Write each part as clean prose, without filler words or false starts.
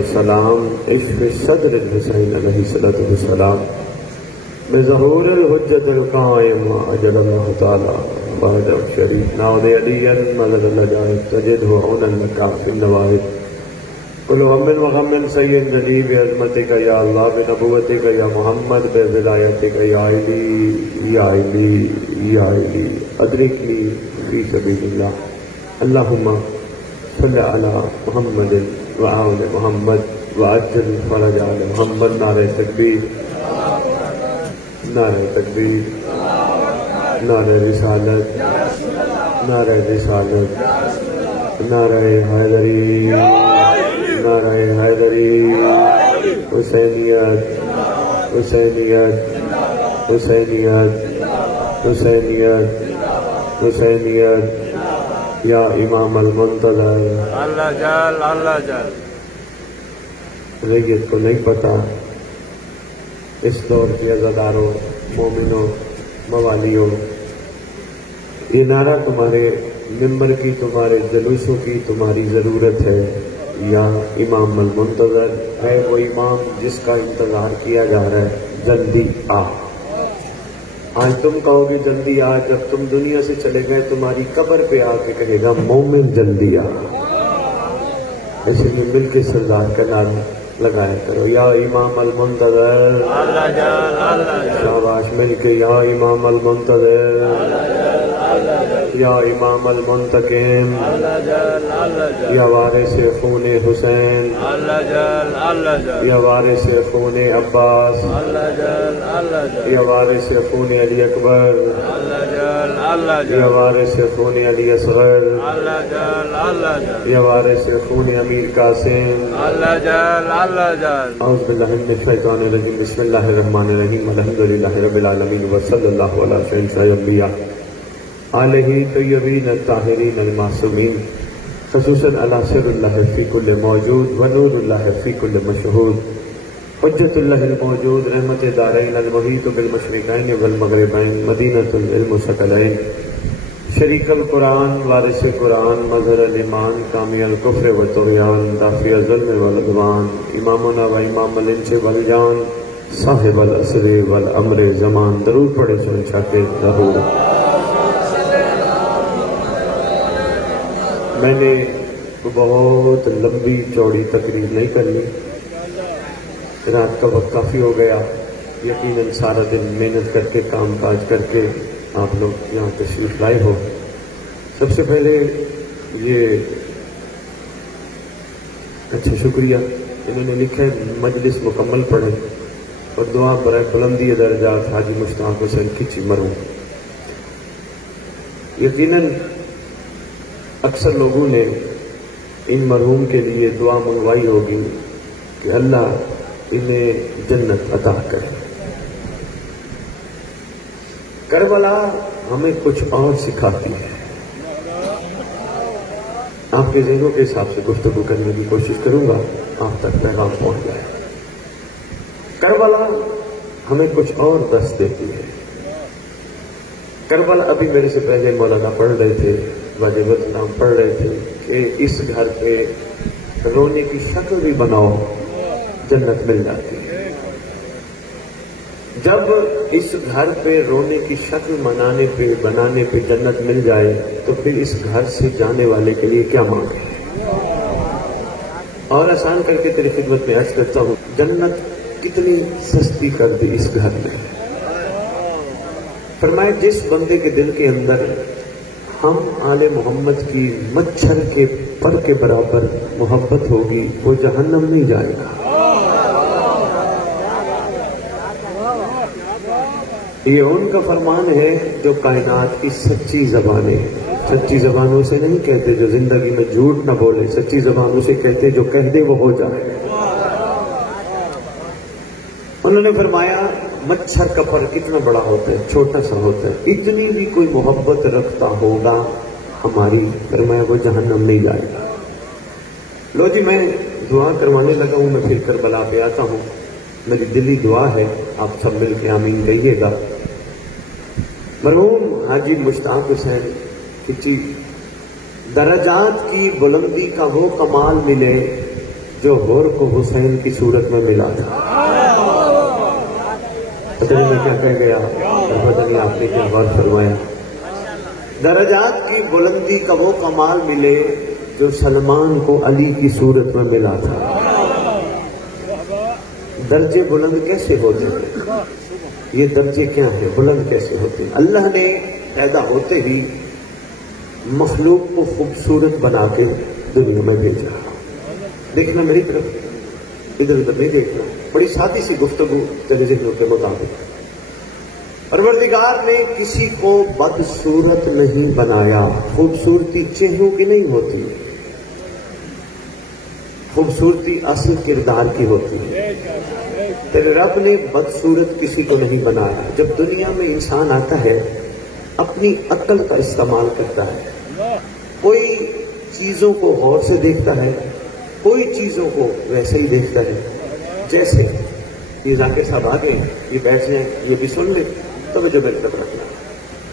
السلام عشق صدر الحسین علیہ الصلوۃ والسلام بظہور الحجت القائم اجل اللہ تعالی بعد شریف ناود علی مدد الجائب تجدہ عونا لک فی النوائب کل غم وغم سید جلی بعظمتک یا اللہ بنبوتک یا محمد بولایتک یا علی یا علی یا علی ادرکنی فی سبیل اللہ اللہم صل علی محمد وآل محمد وعجل فرج آل محمد. نعرہ تکبیر، نعرہ تکبیر، نعرہ رسالت، نعرہ رسالت، نعرہ حیدری، نعرہ حیدری، حسینیت، حسینیت، حسینیت، حسینیت، حسینیت. یا امام المنتظر. اللہ جل اللہ جل. ریت کو نہیں پتا اس دور کے عزاداروں، مومنوں، موالیوں، یہ نعرہ تمہارے ممبر کی، تمہارے جلوسوں کی تمہاری ضرورت ہے. یا امام المنتظر ہے وہ امام جس کا انتظار کیا جا رہا ہے، جلدی آ. آج تم کہو گے جلدی آ، جب تم دنیا سے چلے گئے تمہاری قبر پہ آ کے کہے گا مومن جلدی آ. اسی لیے مل کے سردار کا نام لگایا کرو، یا امام المنتظر. اللہ جل اللہ جل. شاباش، مل کے یا امام المنتظر، یا امام المنتقم، اللہ جل اللہ جل. یا وارث خون حسین، اللہ جل اللہ جل. یا وارث خون عباس، اللہ جل اللہ جل. یا وارث خون علی اکبر، اللہ جل اللہ یا جل. وارث خون علی اصغر، اللہ جل اللہ جل. یا وارث خون امیر قاسم. اللہ جل اللہ جل. اعوذ باللہ من الشیطان الرجیم، بسم اللہ الرحمن الرحیم، الحمدللہ رب العالمین وصلی اللہ علی سیدنا الانبیاء آلہ طیبین الطاہرین المعصومین، خصوصاً علی سر اللہ فی کل موجود و نور اللہ فی کل مشہود، حجت اللہ الموجود، رحمت دارین المحیط بالمشرقین والمغربین، مدینۃ العلم ثقلین، شریک القرآن، وارث قرآن، مظہر الایمان، کامی الکفر و طغیان، دافع الظلم والعدوان، امامنا و امام الانس والجان، صاحب العصر والامر زمان. درود پڑھے شہنشاہ کے ظہور. میں نے بہت لمبی چوڑی تقریر نہیں کرنی، رات کا وقت کافی ہو گیا. یقیناً سارا دن محنت کر کے کام کاج کر کے آپ لوگ یہاں تشریف لائے ہو. سب سے پہلے یہ اچھا شکریہ، انہوں نے لکھا ہے مجلس مکمل پڑھیں اور دعا برائے بلندی درجات حاجی مشتاق حسین کھچی مروں. یقیناً اکثر لوگوں نے ان مرحوم کے لیے دعا منگوائی ہوگی کہ اللہ انہیں جنت عطا کرے. کربلا ہمیں کچھ اور سکھاتی ہے. آپ کے ذہنوں کے حساب سے گفتگو کرنے کی کوشش کروں گا، آپ تک پیغام پہنچ جائے. کربلا ہمیں کچھ اور درس دیتی ہے. کربلا ابھی میرے سے پہلے مولانا پڑھ رہے تھے، واجب السلام پڑھ رہے تھے کہ اس گھر پہ رونے کی شکل بھی بناؤ جنت مل جاتی ہے. جب اس گھر پہ رونے کی شکل بنانے پہ جنت مل جائے تو پھر اس گھر سے جانے والے کے لیے کیا مانگے. اور آسان کر کے تیری خدمت میں عرض کرتا ہوں، جنت کتنی سستی کر دی اس گھر میں. فرمائے جس بندے کے دل کے اندر ہم آل محمد کی مچھر کے پر کے برابر محبت ہوگی وہ جہنم نہیں جائے گا. یہ ان کا فرمان ہے جو کائنات کی سچی زبانیں، سچی زبانوں سے نہیں کہتے جو زندگی میں جھوٹ نہ بولے، سچی زبانوں سے کہتے جو کہہ دے وہ ہو جائے. انہوں نے فرمایا مچھر کا پر کتنا بڑا ہوتا ہے، چھوٹا سا ہوتا ہے، اتنی بھی کوئی محبت رکھتا ہوگا ہماری، فرمایا وہ جہنم نہیں جائے گا. لو جی میں دعا کروانے لگا ہوں، میں پھر کربلا پہ آتا ہوں. میری دلی دعا ہے، آپ سب مل کے آمین کہیے گا. مرحوم حاجی مشتاق حسین کھچی درجات کی بلندی کا وہ کمال ملے جو غور کو حسین کی صورت میں ملا تھا. پتہ نہیں میں کیا کہہ گیا، پتہ نہیں آپ نے کیا غور فرمایا. درجات کی بلندی کا وہ کمال ملے جو سلمان کو علی کی صورت میں ملا تھا. درجے بلند کیسے ہوتے ہیں؟ یہ درجے کیا ہیں؟ بلند کیسے ہوتے ہیں؟ اللہ نے پیدا ہوتے ہی مخلوق کو خوبصورت بنا کے دنیا میں بھیجا. دیکھنا میری طرف، ادھر ادھر نہیں دیکھنا. بڑی سادی سی گفتگو چلے ذہنوں کے مطابق. پروردگار نے کسی کو بدصورت نہیں بنایا. خوبصورتی چہروں کی نہیں ہوتی، خوبصورتی اصل کردار کی ہوتی ہے. تیرے رب نے بدصورت کسی کو نہیں بنایا. جب دنیا میں انسان آتا ہے اپنی عقل کا استعمال کرتا ہے، کوئی چیزوں کو غور سے دیکھتا ہے، کوئی چیزوں کو ویسے ہی دیکھتا ہے. جیسے یہ ذاکر صاحب آ گئے، یہ بیٹھ جائیں، یہ بھی سن لے تو مجھے میری طرف رکھنا.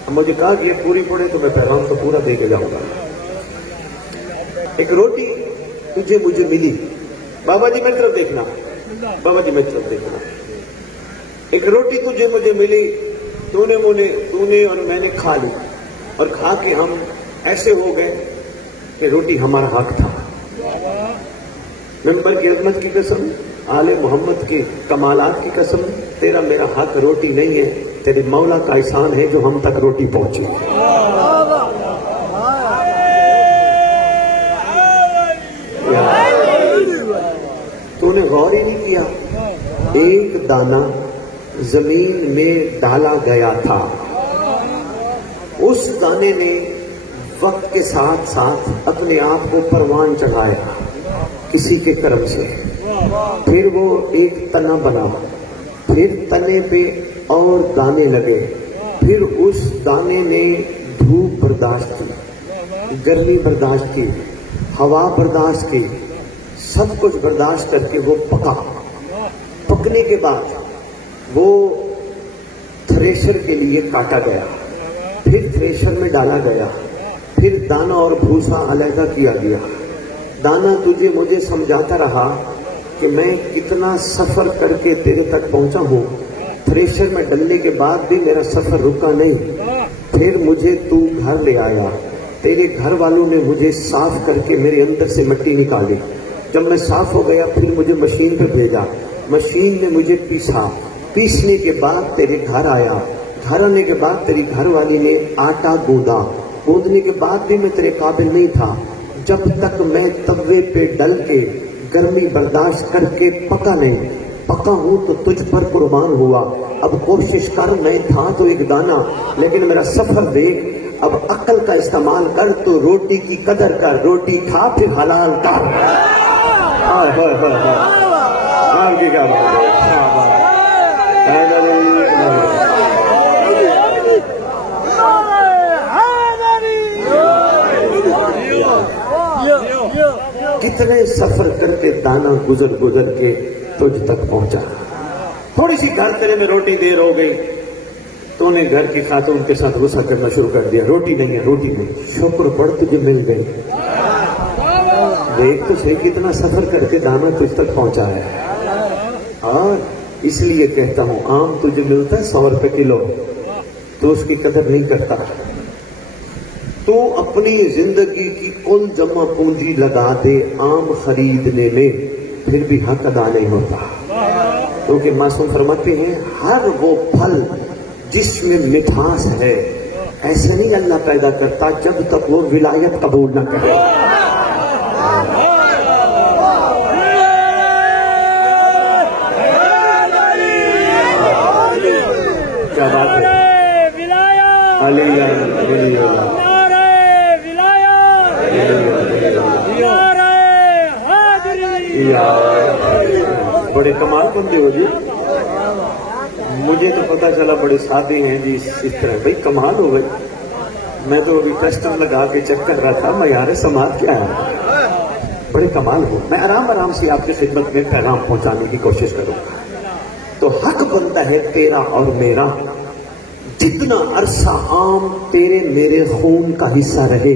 اب مجھے کہا کہ یہ پوری پڑے تو میں پیغام تو پورا دے کے جاؤں گا. ایک روٹی تجھے مجھے ملی، بابا جی میری طرف دیکھنا، بابا جی میری طرف دیکھنا. ایک روٹی تجھے مجھے ملی، تو نے اور میں نے کھا لی، اور کھا کے ہم ایسے ہو گئے کہ روٹی ہمارا حق تھا. ممبر کی عظمت کی قسم، آل محمد کے کمالات کی قسم، تیرا میرا حق روٹی نہیں ہے، تیرے مولا کا احسان ہے جو ہم تک روٹی پہنچی. تو نے غور ہی نہیں کیا. ایک دانہ زمین میں ڈالا گیا تھا، اس دانے نے وقت کے ساتھ ساتھ اپنے آپ کو پروان چڑھایا کسی کے کرم سے. پھر وہ ایک تنا بنا، پھر تنے پہ اور دانے لگے، پھر اس دانے نے دھوپ برداشت کی، گرمی برداشت کی، ہوا برداشت کی، سب کچھ برداشت کر کے وہ پکا. پکنے کے بعد وہ تھریشر کے لیے کاٹا گیا، پھر تھریشر میں ڈالا گیا، پھر دانا اور بھوسا علیحدہ کیا گیا. دانا تجھے مجھے سمجھاتا رہا کہ میں کتنا سفر کر کے تیرے تک پہنچا ہوں. تھریشر میں ڈلنے کے بعد بھی میرا سفر رکا نہیں. پھر مجھے تو گھر لے آیا، تیرے گھر والوں نے مجھے صاف کر کے میرے اندر سے مٹی نکالی. جب میں صاف ہو گیا پھر مجھے مشین پہ بھیجا، مشین نے مجھے پیسا، پیسنے کے بعد تیرے گھر آیا، گھر آنے کے بعد تیری گھر والی نے آٹا گوندا، گوندنے کے بعد بھی میں تیرے قابل نہیں تھا. جب تک میں توے پہ ڈل کے گرمی برداشت کر کے پکا نہیں. پکا ہوں تو تجھ پر قربان ہوا. اب کوشش کر، میں تھا تو ایک دانہ لیکن میرا سفر دیکھ. اب عقل کا استعمال کر تو روٹی کی قدر کر. روٹی کھا پھر حلال کر. کی کیا بات کتنے سفر کر کے دانا گزر کے تجھ تک پہنچا. تھوڑی سی گھر تیرے میں روٹی دیر ہو گئی، تو نے گھر کی خاتون کے ساتھ غصہ کرنا شروع کر دیا. روٹی نہیں ہے، روٹی نہیں. شکر پڑھ تجھے مل گئی. دیکھ تو صحیح کتنا سفر کر کے دانا تجھ تک پہنچا ہے. اور اس لیے کہتا ہوں آم تجھے ملتا ہے 100 روپے کلو، تو اس کی قدر نہیں کرتا. تو اپنی زندگی کی کل جمع پونجی لگا دے آم خریدنے میں، پھر بھی حق ادا نہیں ہوتا. کیونکہ معصوم فرماتے ہیں ہر وہ پھل جس میں مٹھاس ہے ایسے نہیں اللہ پیدا کرتا جب تک وہ ولایت قبول نہ کرے. کیا بات ہے؟ علی بڑے کمال بندے ہو جی. مجھے تو پتا چلا بڑے سادے ہیں جی. اس طرح بھائی کمال ہو گئی. میں تو ابھی ٹیسٹر لگا کے چیک کر رہا تھا معیار سماعت کیا ہے. بڑے کمال ہو. میں آرام سے آپ کی خدمت میں پیغام پہنچانے کی کوشش کروں گا. تو حق بنتا ہے تیرا اور میرا، جتنا عرصہ عام تیرے میرے خون کا حصہ رہے،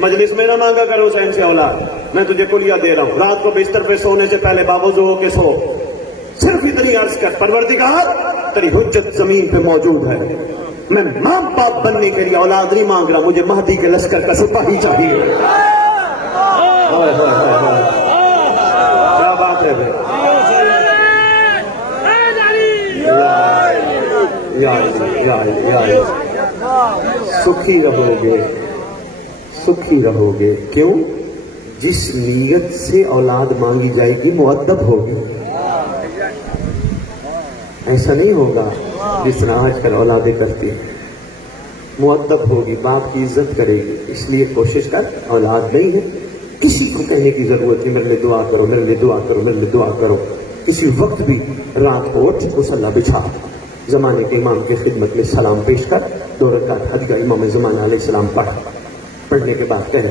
مجلس میں نہ مانگا کرو حسین سے اولاد، میں تجھے کلیہ دے رہا ہوں، رات کو بستر پہ سونے سے پہلے باوضو ہو کے سو، صرف اتنی عرض کر پروردگار تیری حجت زمین پہ موجود ہے، میں ماں باپ بننے کے لیے اولاد نہیں مانگ رہا، مجھے مہدی کے لشکر کا سپاہی چاہیے۔ کیا بات ہے بھائی، سکھی رہو گے، سکھی رہو گے، کیوں؟ جس نیت سے اولاد مانگی جائے گی مؤدب ہوگی، ایسا نہیں ہوگا جس طرح آج کل اولادیں کرتی ہیں، مؤدب ہوگی، باپ کی عزت کرے گی، اس لیے کوشش کر، اولاد نہیں ہے کسی کو کہنے کی ضرورت نہیں میرے لیے دعا کرو، میرے لیے دعا کرو، میرے لیے دعا کرو، کسی وقت بھی رات کو اٹھ مصلی بچھا، زمانے کے امام کی خدمت میں سلام پیش کر، 2 رکعت حج کا امام زمانہ علیہ السلام پڑھنے کے بعد کہے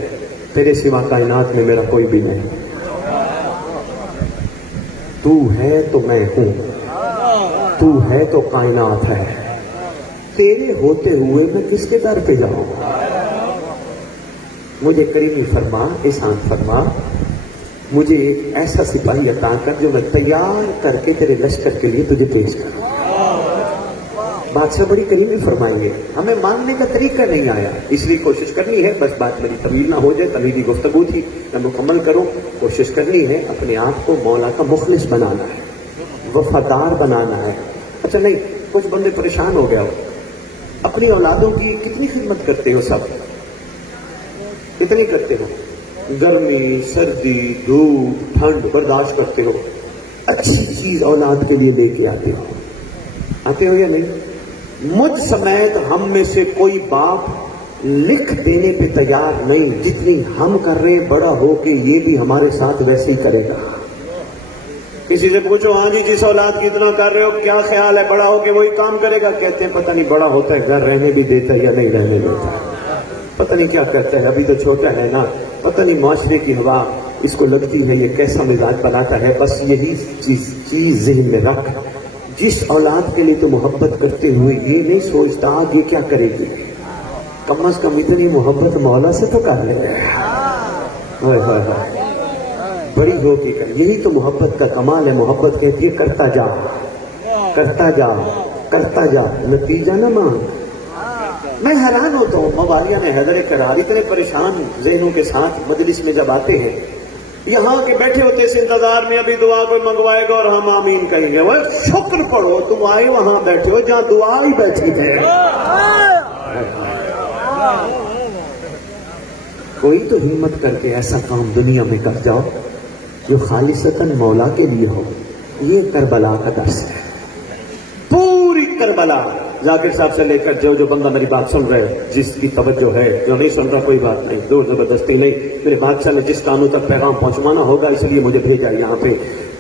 تیرے سوا کائنات میں میرا کوئی بھی نہیں، تو ہے تو میں ہوں، تو ہے تو کائنات ہے، تیرے ہوتے ہوئے میں کس کے در پہ جاؤں، مجھے کریمی فرما، احسان فرما، مجھے ایک ایسا سپاہی عطا کر جو میں تیار کر کے تیرے لشکر کے لیے تجھے پیش کروں۔ بادشاہ بڑی کریمی فرمائیں گے، ہمیں مانگنے کا طریقہ نہیں آیا، اس لیے کوشش کرنی ہے، بس بات میری طویل نہ ہو جائے، طویلی گفتگو تھی، میں مکمل کروں، کوشش کرنی ہے اپنے آپ کو مولا کا مخلص بنانا ہے، وفادار بنانا ہے۔ اچھا نہیں، کچھ بندے پریشان ہو گیا ہو، اپنی اولادوں کی کتنی خدمت کرتے ہو، سب کتنی کرتے ہو، گرمی سردی دھوپ ٹھنڈ برداشت کرتے ہو، اچھی چیز اولاد کے لیے لے کے آتے ہو یا نہیں؟ مجھ سمیت ہم میں سے کوئی باپ لکھ دینے پہ تیار نہیں، جتنی ہم کر رہے ہیں بڑا ہو کے یہ بھی ہمارے ساتھ ویسے ہی کرے گا۔ کسی سے پوچھو ہاں جی جس اولاد کی اتنا کر رہے ہو کیا خیال ہے بڑا ہو کے وہی کام کرے گا؟ کہتے ہیں پتہ نہیں بڑا ہوتا ہے گھر رہنے بھی دیتا ہے یا نہیں رہنے دیتا، پتہ نہیں کیا کرتا ہے، ابھی تو چھوٹا ہے نا، پتہ نہیں معاشرے کی ہوا اس کو لگتی ہے یہ کیسا مزاج بناتا ہے۔ بس یہی چیز ذہن میں رکھ، جس اولاد کے لیے تو محبت کرتے ہوئے یہ نہیں سوچتا یہ کیا کرے گی، کم از کم اتنی محبت مولا سے تو کر لے۔ بڑی ہو کے کر، یہی تو محبت کا کمال ہے۔ محبت کہتی ہے کرتا جا کرتا جا کرتا جا، نتیجہ نہ مانگ۔ میں حیران ہوتا ہوں، موالیہ نے حیدر کرار اتنے پریشان ذہنوں کے ساتھ مجلس میں جب آتے ہیں، یہاں کے بیٹھے ہوتے اس انتظار میں ابھی دعا کوئی منگوائے گا اور ہم آمین کہیں گے۔ وہ شکر پڑھو تم آئے وہاں بیٹھے ہو جہاں دعا ہی بیٹھی ہے۔ کوئی تو ہمت کر کے ایسا کام دنیا میں کر جاؤ جو خالصتاً مولا کے لیے ہو۔ یہ کربلا کا درس ہے، پوری کربلا ذاکر صاحب سے لے کر جو بندہ میری بات سن رہے جس کی توجہ ہے، جو نہیں سن رہا کوئی بات نہیں، زور زبردستی نہیں، میرے بادشاہ نے جس قانون تک پیغام پہنچوانا ہوگا اس لیے مجھے بھیجا یہاں پہ۔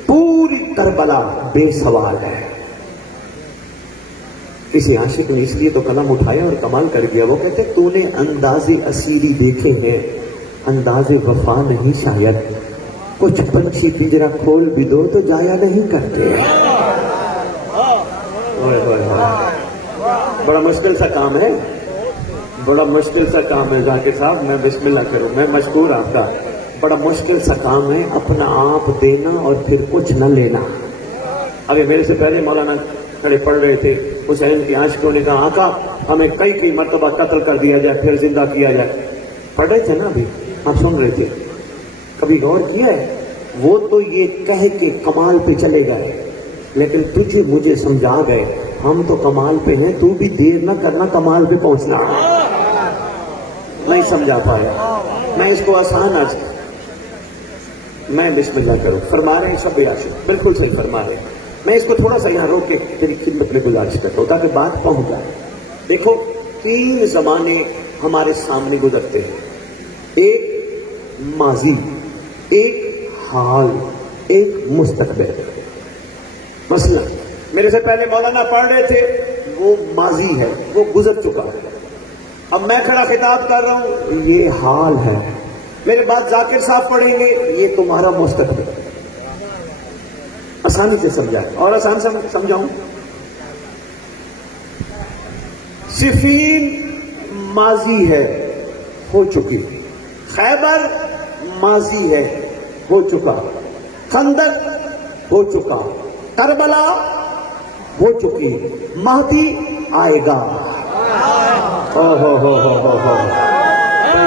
پوری کربلا بے سوال ہے۔ کسی عاشق نے اس لیے تو قلم اٹھایا اور کمال کر گیا، وہ کہتے تو نے انداز اسیری دیکھے ہیں انداز وفا نہیں شاید، کچھ پنچھی پنجرا کھول بھی دو تو جایا نہیں کرتے۔ بڑا مشکل سا کام ہے، بڑا مشکل سا کام ہے ذاکر صاحب، میں بسم اللہ کروں، میں مشکور آپ کا۔ بڑا مشکل سا کام ہے اپنا آپ دینا اور پھر کچھ نہ لینا۔ ابھی میرے سے پہلے مولانا کھڑے پڑھ رہے تھے، حسین کی عاشقوں نے کہا آقا ہمیں کئی مرتبہ قتل کر دیا جائے پھر زندہ کیا جائے۔ پڑھ رہے تھے نا ابھی، آپ سن رہے تھے، کبھی غور کیا ہے؟ وہ تو یہ کہہ کے کمال پہ چلے گئے، لیکن تجھے مجھے سمجھا گئے ہم تو کمال پہ ہیں، تو بھی دیر نہ کرنا کمال پہ پہنچنا۔ نہیں سمجھا پایا، میں اس کو آسان آج میں بسم اللہ کروں، فرما رہے ہیں سب عاشق، بالکل صحیح فرما رہے ہیں۔ میں اس کو تھوڑا سا یہاں روک کے تیری خدمت میں گزارش کرتا ہوں تاکہ بات پہنچ جائے۔ دیکھو 3 زمانے ہمارے سامنے گزرتے ہیں، ایک ماضی، ایک حال، ایک مستقبل۔ مثلا میرے سے پہلے مولانا پڑھ رہے تھے، وہ ماضی ہے، وہ گزر چکا ہے۔ اب میں کھڑا خطاب کر رہا ہوں، یہ حال ہے۔ میرے بعد ذاکر صاحب پڑھیں گے، یہ تمہارا مستقبل۔ آسانی سے سمجھا اور آسان سے سمجھاؤں۔ صفین ماضی ہے، ہو چکی، خیبر ماضی ہے، ہو چکا، خندق ہو چکا، کربلا ہو چکی، مہدی آئے گا۔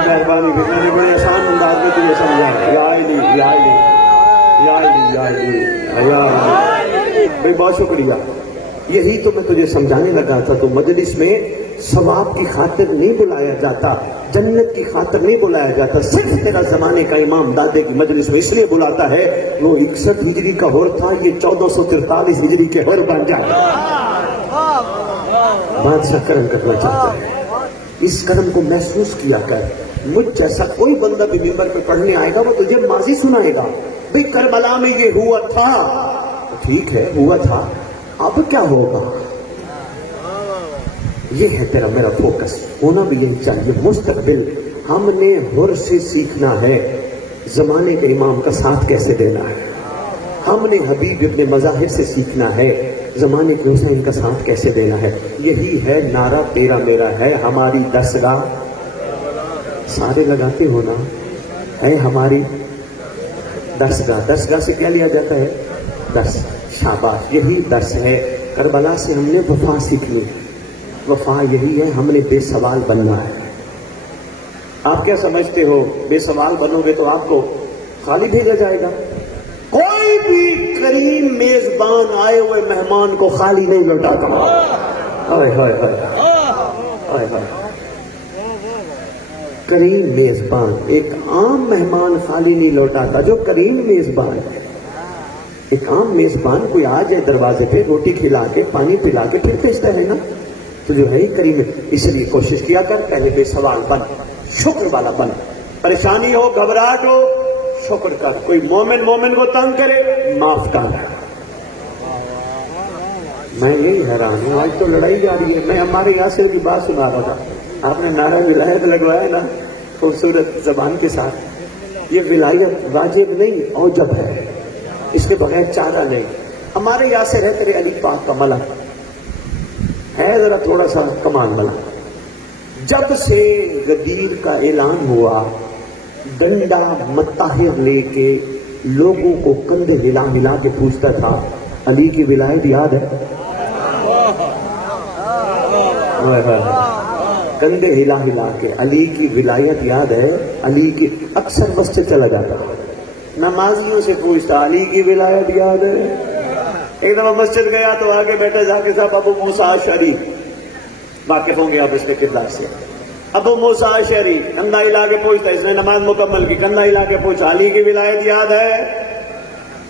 مہربانی کی میں نے بڑے آسان انداز میں تمہیں سمجھا۔ یا علی یا علی یا علی یا علی یا علی، بھائی بہت شکریہ۔ یہی تو میں تجھے سمجھانے لگا تھا، تو مجلس میں ثواب کی خاطر نہیں بلایا جاتا، جنت کی خاطر نہیں بلایا جاتا، صرف تیرا زمانے کا امام دادے کی مجلس میں اس لیے بلاتا ہے، وہ 61 ہجری کا ہور تھا، یہ 1443 ہجری کے ہور بن جائے۔ بادشاہ کرم کرنا چاہتا ہے، اس کرم کو محسوس کیا کر۔ مجھ جیسا کوئی بندہ بھی ممبر پہ پڑھنے آئے گا وہ تجھے ماضی سنائے گا، بھئی کربلا میں یہ ہوا تھا، ٹھیک ہے ہوا تھا، اب کیا ہوگا؟ یہ ہے تیرا میرا فوکس، ہونا بھی یہی چاہیے۔ مستقبل ہم نے ہر سے سیکھنا ہے زمانے کے امام کا ساتھ کیسے دینا ہے، ہم نے حبیب ابن مظاہر سے سیکھنا ہے زمانے کے حسین کا ساتھ کیسے دینا ہے۔ یہی ہے نعرہ تیرا میرا ہے ہماری دستگاہ، سارے لگاتے ہونا ہے ہماری دستگاہ۔ دستگاہ سے کیا لیا جاتا ہے؟ درس، شاباش، یہی درس ہے۔ کربلا سے ہم نے وفا سیکھنی، وفا یہی ہے، ہم نے بے سوال بننا ہے۔ آپ کیا سمجھتے ہو بے سوال بنو گے تو آپ کو خالی بھیجا جائے گا؟ کوئی بھی کریم میزبان آئے ہوئے مہمان کو خالی نہیں لوٹاتا۔ ہائے ہائے ہائے ہائے ہائے، کریم میزبان، ایک عام مہمان خالی نہیں لوٹاتا، جو کریم میزبان ہے۔ ایک عام میزبان کوئی آ جائے دروازے پہ، روٹی کھلا کے پانی پلا کے پھر بھیجتا ہے نا، تو جو ہے ہی کریم ہے۔ اس لیے کوشش کیا کر، پہلے بے سوال بن، شکر والا بن، پریشانی ہو گھبراہٹ ہو شکر کر، کوئی مومن کو تنگ کرے معاف کر۔ میں یہی حیران ہوں، آج تو لڑائی جا رہی ہے۔ میں ہمارے یاسر کی بات سنا رہا تھا، آپ نے نعرہ ولایت لگوایا نا خوبصورت زبان کے ساتھ۔ یہ ولایت واجب نہیں اوجب ہے، اس کے بغیر چارہ نہیں۔ ہمارے یاسر ہے تیرے علی پاک کا ملک، ہے ذرا تھوڑا سا کمال ملک۔ جب سے غدیر کا اعلان ہوا، ڈنڈا مطہر لے کے لوگوں کو کندھے ہلا ہلا کے پوچھتا تھا، علی کی ولایت یاد ہے؟ کندھے ہلا ہلا کے علی کی ولایت یاد ہے؟ علی کی اکثر مسجد چلا جاتا، نمازیوں سے پوچھتا علی کی ولایت یاد ہے؟ ایک دفعہ مسجد گیا تو آگے بیٹھے ذاکر صاحب ابو موسیٰ اشعری، واقف ہوں گے آپ اس کے کردار سے۔ ابو موسیٰ اشعری کندھا ہلا کے پوچھتا، اس نے نماز مکمل کی، کندھا ہلا کے پوچھا علی کی ولایت یاد ہے؟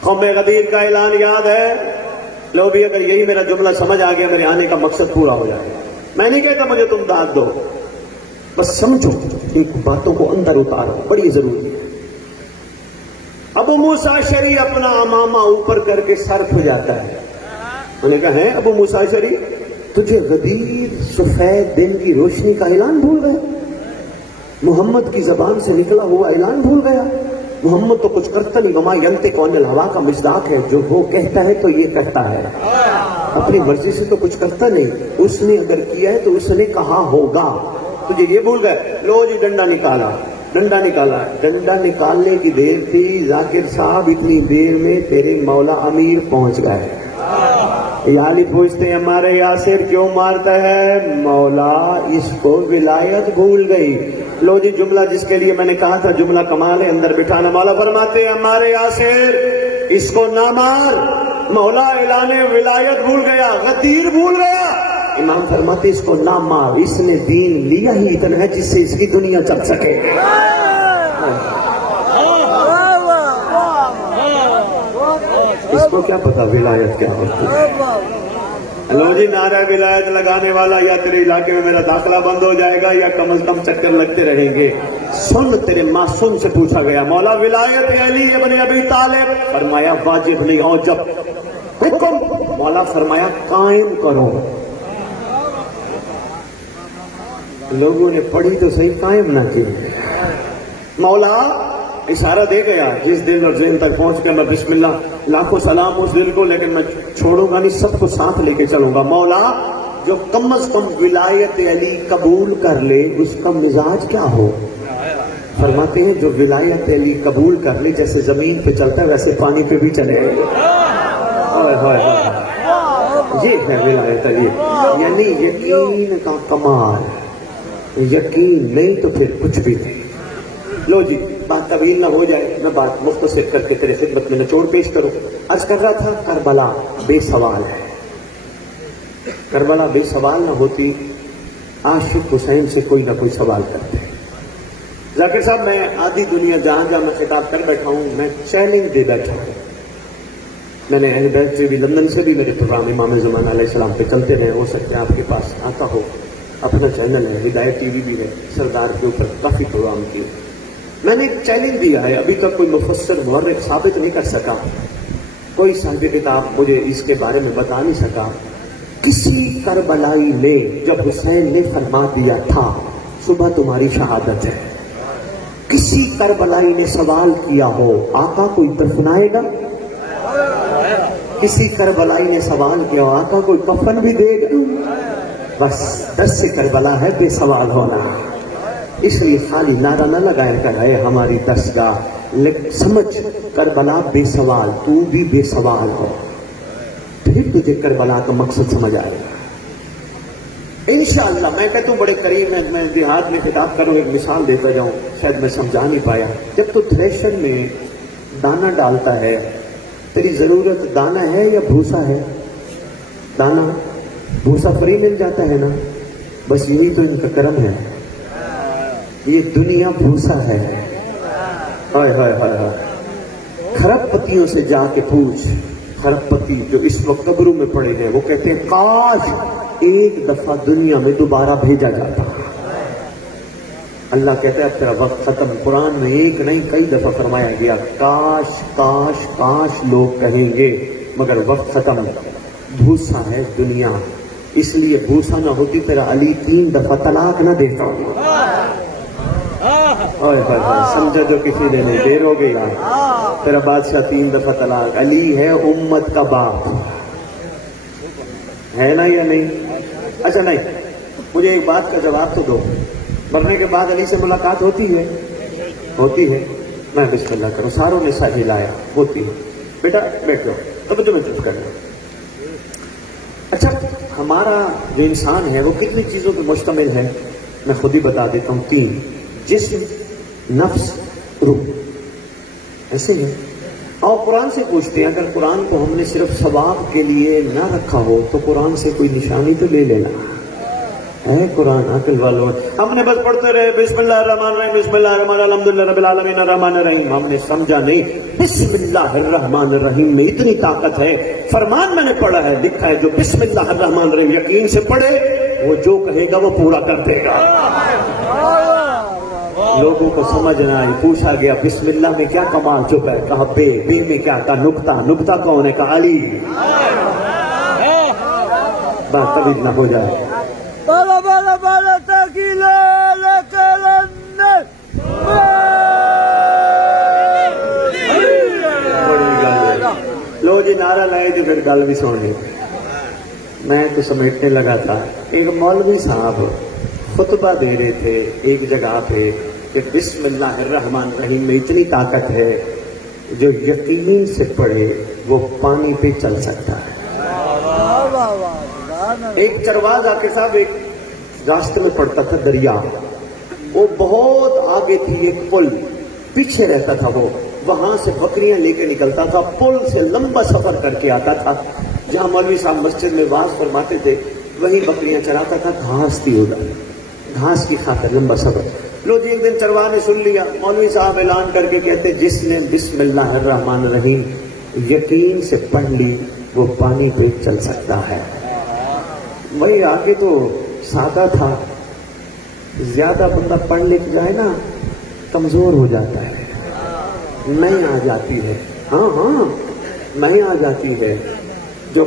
قوم غدیر کا اعلان یاد ہے؟ لو بھی اگر یہی میرا جملہ سمجھ آ گیا، میرے آنے کا مقصد پورا ہو جائے۔ میں نہیں کہتا مجھے تم داد دو، بس سمجھو ان باتوں کو اندر اتارو، بڑی ضروری ہے۔ ابو موسیٰ اشعری اپنا امامہ اوپر کر کے سر کھجاتا ہے۔ میں نے کہا ہے ابو موسیٰ اشعری، تجھے غدیر سفید دن کی روشنی کا اعلان بھول گیا؟ محمد کی زبان سے نکلا ہوا اعلان بھول گیا؟ محمد تو کچھ کرتا نہیں، وما ینطق عن الہویٰ کا مصداق ہے، جو وہ کہتا ہے تو یہ کہتا ہے، اپنی مرضی سے تو کچھ کرتا نہیں۔ اس نے اگر کیا ہے تو اس نے کہا ہوگا، تجھے یہ بھول گئے؟ لو جی ڈنڈا نکالا، ڈنڈا نکالا، ڈنڈا نکالنے کی دیر تھی ذاکر صاحب، اتنی دیر میں تیرے مولا امیر پہنچ گئے۔ یعنی پوچھتے ہیں ہمارے یاسر کیوں مارتا ہے؟ مولا اس کو ولایت بھول گئی۔ لو جی جملہ جس کے لیے میں نے کہا تھا جملہ کمال ہے، اندر بٹھانا۔ مولا فرماتے ہیں ہمارے یاسر اس کو نہ مار، مولا اعلان ولایت بھول گیا، غدیر بھول گیا۔ امام فرماتے اس کو نہ مار، اس نے دین لیا ہی اتنا ہے جس سے اس کی دنیا چل سکے۔ اس کو کیا پتا ولایت کیا ہوتی ہے؟ لو جی نعرہ ولایت لگانے والا یا تیرے علاقے میں میرا داخلہ بند ہو جائے گا یا کم از کم چکر لگتے رہیں گے۔ سن، تیرے معصوم سے پوچھا گیا مولا ولایت علی ابن ابی طالب، فرمایا واجب نہیں اوجب۔ حکم، مولا فرمایا قائم کرو۔ لوگوں نے پڑھی تو صحیح، قائم نہ کی۔ مولا اشارہ دے گیا، جس دل اور ذہن تک پہنچ کے میں بسم اللہ لاکھوں سلام اس دل کو، لیکن میں چھوڑوں گا نہیں، سب کو ساتھ لے کے چلوں گا۔ مولا جو کم از کم ولایت علی قبول کر لے اس کا مزاج کیا ہو؟ فرماتے ہیں جو ولایت علی قبول کر لی جیسے زمین پہ چلتا ہے ویسے پانی پہ بھی چلے یہ ہے ولایت علی، یعنی یقین کا کمال، یقین نہیں تو پھر کچھ بھی نہیں۔ لو جی بات طویل نہ ہو جائے، میں بات مختصر کر کے تیرے خدمت میں نچوڑ پیش کروں۔ عرض کر رہا تھا کربلا بے سوال ہے، کربلا بے سوال نہ ہوتی عاشق حسین سے کوئی نہ کوئی سوال کرتے۔ ذاکر صاحب میں آدھی دنیا جہاں جہاں میں خطاب کر بیٹھا ہوں میں چیلنج دے بیٹھا ہوں۔ میں نے اہل بیت سے بھی، لندن سے بھی میرے پروگرام امام زمان علیہ السلام پہ چلتے رہے، ہو سکتے ہیں آپ کے پاس آتا ہو، اپنا چینل ہے، ہدایت ٹی وی بھی ہے، سردار کے اوپر کافی پروگرام کیے۔ میں نے ایک چیلنج دیا ہے، ابھی تک کوئی مفسر مورخ ثابت نہیں کر سکا، کوئی صاحب کتاب مجھے اس کے بارے میں بتا نہیں سکا، کسی کربلائی میں جب حسین نے فرما دیا تھا صبح تمہاری شہادت ہے، کسی کربلائی نے سوال کیا ہو آقا کوئی دفنائے گا؟ کسی کربلائی نے سوال کیا ہو آقا کوئی کفن بھی دے گا؟ بس دس سے کربلا ہے بے سوال ہونا، اس لیے خالی نعرہ نہ لگایا کر ہے ہماری دستگاہ، لیکن سمجھ کربلا بے سوال، تو بھی بے سوال ہو، پھر تجھے کربلا کا مقصد سمجھ آئے گا انشاءاللہ۔ میں کہتا ہوں بڑے قریب میں دیہات میں خطاب کروں، ایک مثال دیتا جاؤں، شاید میں سمجھا نہیں پایا۔ جب تو تھریشر میں دانا ڈالتا ہے، تیری ضرورت دانا ہے یا بھوسا ہے؟ دانا، بھوسا فری مل جاتا ہے نا، بس یہی تو ان کا کرم ہے، یہ دنیا بھوسا ہے۔ ہائے ہائے ہائے ہائے، کھرب پتیوں سے جا کے پوچھ، کھرب پتی جو اس وقت قبروں میں پڑے ہیں وہ کہتے ہیں کاش ایک دفعہ دنیا میں دوبارہ بھیجا جاتا۔ اللہ کہتا ہے اب تیرا وقت ختم۔ قرآن میں ایک نہیں کئی دفعہ فرمایا گیا کاش کاش کاش لوگ کہیں گے، مگر وقت ختم۔ بھوسا ہے دنیا، اس لیے بھوسا نہ ہوتی تیرا علی 3 دفعہ طلاق نہ دیتا۔ سمجھا جو کسی نے نہیں، دیر ہو گئی تیرا بادشاہ 3 دفعہ طلاق۔ علی ہے امت کا باپ، ہے نا یا نہیں؟ اچھا نہیں، مجھے ایک بات کا جواب تو دو، مرنے کے بعد علی سے ملاقات ہوتی ہے؟ ہوتی ہے؟ میں بسم اللہ کروں، ساروں نے ساتھ لایا، ہوتی ہے۔ بیٹا بیٹھ جاؤ، تب تمہیں چپ کرنا۔ اچھا ہمارا جو انسان ہے وہ کتنی چیزوں پہ مشتمل ہے؟ میں خود ہی بتا دیتا ہوں، 3: جسم، نفس، روح، ایسے ہے۔ اور قرآن سے پوچھتے ہیں اگر قرآن کو ہم نے صرف ثواب کے لیے نہ رکھا ہو تو قرآن سے کوئی نشانی تو لے لینا ہے۔ قرآن عقل والوں، ہم نے بس پڑھتے رہے بسم اللہ الرحمن الرحیم، بسم اللہ الرحمن الرحیم، الحمدللہ رب العالمین الرحمن الرحیم، ہم نے سمجھا نہیں بسم اللہ الرحمن الرحیم میں اتنی طاقت ہے۔ فرمان میں نے پڑھا ہے، لکھا ہے جو بسم اللہ الرحمن الرحیم یقین سے پڑھے وہ جو کہے گا وہ پورا کر دے گا۔ لوگوں کو سمجھ نہ آئی، پوچھا گیا بسم اللہ میں کیا کمال چھپا ہے؟ کہا بے میں کیا؟ کہا نکتہ، نکتہ کون ہے؟ کہا علی۔ بات طویل نہ ہو جائے، بالا بالا بالا تاکیلے لکلندر بڑی گل ہے۔ لو جی نعرہ لائے تو پھر گل بھی سننی۔ میں تو سمیٹنے لگا تھا، ایک مولوی صاحب خطبہ دے رہے تھے ایک جگہ پہ کہ بسم اللہ الرحمن الرحیم میں اتنی طاقت ہے جو یقین سے پڑھے وہ پانی پہ چل سکتا ہے۔ ایک چرواز آ کے صاحب ایک راستے میں پڑتا تھا دریا، وہ بہت آگے تھی، ایک پل پیچھے رہتا تھا، وہ وہاں سے بکریاں لے کے نکلتا تھا، پل سے لمبا سفر کر کے آتا تھا، جہاں مولوی صاحب مسجد میں واعظ فرماتے تھے وہیں بکریاں چراتا تھا، گھاس تھی ادھر، گھاس کی خاطر لمبا سفر۔ لو جی ایک دن چرواہ نے سن لیا، مولوی صاحب اعلان کر کے کہتے جس نے بسم اللہ الرحمن الرحیم یقین سے پڑھ لی وہ پانی پہ چل سکتا ہے۔ وہی آگے تو سادہ تھا، زیادہ بندہ پڑھ لکھ جائے نا کمزور ہو جاتا ہے، نہیں آ جاتی ہے، ہاں ہاں نہیں آ جاتی ہے۔ جو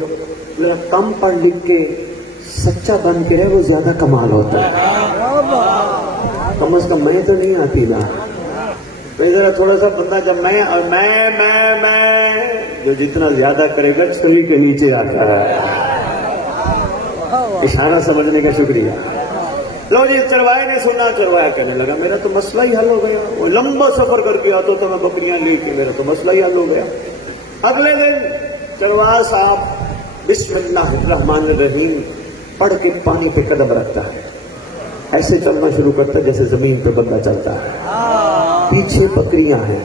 کم پڑھ لکھ کے سچا بن کے رہے وہ زیادہ کمال ہوتا ہے۔ کم از کم میں تو نہیں آتی نا، ذرا تھوڑا سا بندہ جب میں جو جتنا زیادہ کرے گا چھری کے نیچے آتا ہے۔ اشارہ سمجھنے کا شکریہ۔ لو جی چرواہے نے سنا، چرواہا کہنے لگا میرا تو مسئلہ ہی حل ہو گیا، وہ لمبا سفر کر کے آتا تو میں بکریاں لے کے، میرا تو مسئلہ ہی حل ہو گیا۔ اگلے دن چرواہا صاحب بسم اللہ الرحمن الرحیم پڑھ کے پانی پہ قدم رکھتا ہے، ایسے چلنا شروع کرتا ہے جیسے زمین پہ بندہ چلتا ہے۔ پیچھے بکریاں ہیں،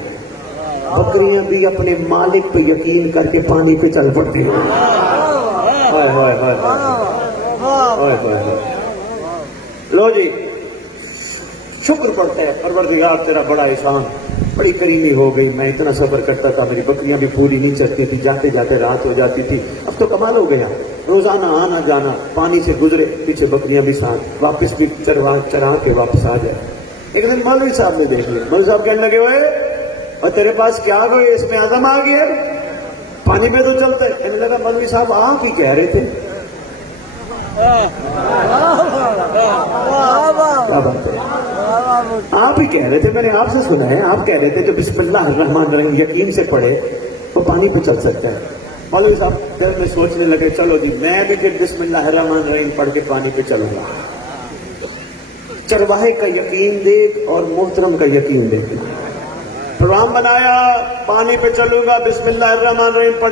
بکریاں بھی اپنے مالک پہ یقین کر کے پانی پہ چل پڑتی ہیں۔ ہائے ہائے ہائے ہائے ہائے ہائے۔ لو جی شکر پڑتا ہے، پروردگار تیرا بڑا احسان، بڑی کریمی ہو گئی، میں اتنا سفر کرتا تھا، میری بکریاں بھی پوری نہیں چلتی تھی، جاتے جاتے رات ہو جاتی تھی، اب تو کمال ہو گیا، روزانہ آنا جانا، پانی سے گزرے، پیچھے بکریاں بھی ساتھ، واپس بھی چرا کے واپس آ جائے۔ ایک دن مولوی صاحب نے دیکھ لیا، مولوی صاحب کہنے لگے ہوئے اور تیرے پاس کیا گئے، اس میں عزم آ گیا، پانی میں تو چلتا ہے۔ کہنے لگا مولوی صاحب آپ ہی کہہ رہے تھے، کیا بات ہے، آپ ہی کہہ رہے تھے، میں نے آپ سے سنا ہے، آپ کہہ رہے تھے کہ بسم اللہ الرحمن الرحیم یقین سے پڑھے تو پانی پہ چل سکتا ہے۔ مولوی صاحب دل میں سوچنے لگے چلو جی میں بھی پھر بسم اللہ الرحمن الرحیم پڑھ کے پانی پہ چلوں گا۔ چرواہے کا یقین دیکھ اور محترم کا یقین دیکھ، پروگرام بنایا، پانی پہ چلوں گا، بسم اللہ الرحمن الرحیم پڑھ